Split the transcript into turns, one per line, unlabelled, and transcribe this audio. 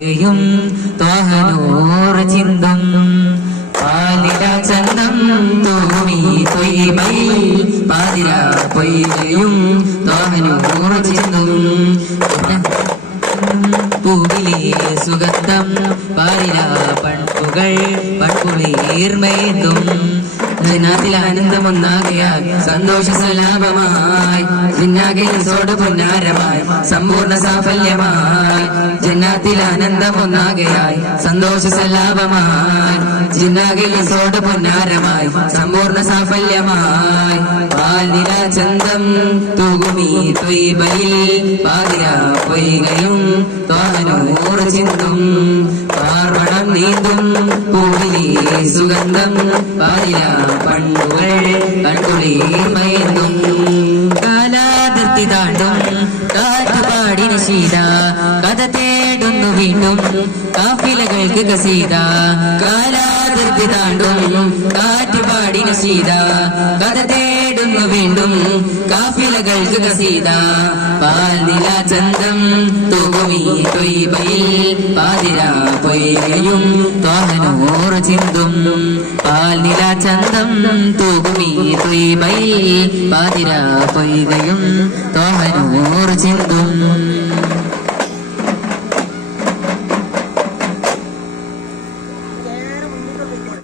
യും ത്വാഹനൂർ ചിന്തും. പാലിട തോമി തൊയ്മൈ പാതിര പൊയ്കയും ത്വാഹനൂർ ചിന്തും. പൂവിലെ സുഗന്ധം. പാതിര പൺപുകൾ പൺപുളീർമേന്തും ജനാത്തിൽ ആനന്ദമൊന്നാകയാൽ സന്തോഷ സലാപമായി ജിന്നാകിൽ സോട് പുന്നാരമായി സമ്പൂർണ സാഫല്യമായി. ജന്നാത്തിൽ ആനന്ദമൊന്നാകയായി സന്തോഷ സലാപമായി ജിന്നാകിൽ സോട് പുന്നാരമായി സമ്പൂർണ സാഫല്യമായി. പാലിര ചന്തം തൂകുമി തൊയ്ബയിൽ പാതിര പൊയ്കയും നീന്തും പൂവിലെ സുഗന്ധം പാതിര പണ്ടുകൾ കൺകുളിർമയുന്നും കാലാതിർത്തി താണ്ടും കാറ്റുപാടിന് ശീത കഥ തേടുന്നു വീണ്ടും കാഫിലകൾക്ക് കസീത. കാലാതിർത്തി താണ്ടും കാറ്റുപാടിന് ശീത കഥ തേടുന്നു വീണ്ടും കാഫിലകൾക്ക് കസീത പാൽനില ചന്തം തൂകുമി തൊയ്ബയിൽ പാതിര പൊയ്കയും ത്വാഹനൂർ ചിന്തും. പാൽനില ചന്തം തൂകുമി തൊയ്ബയിൽ പാതിര പൊയ്കയും ചിന്തും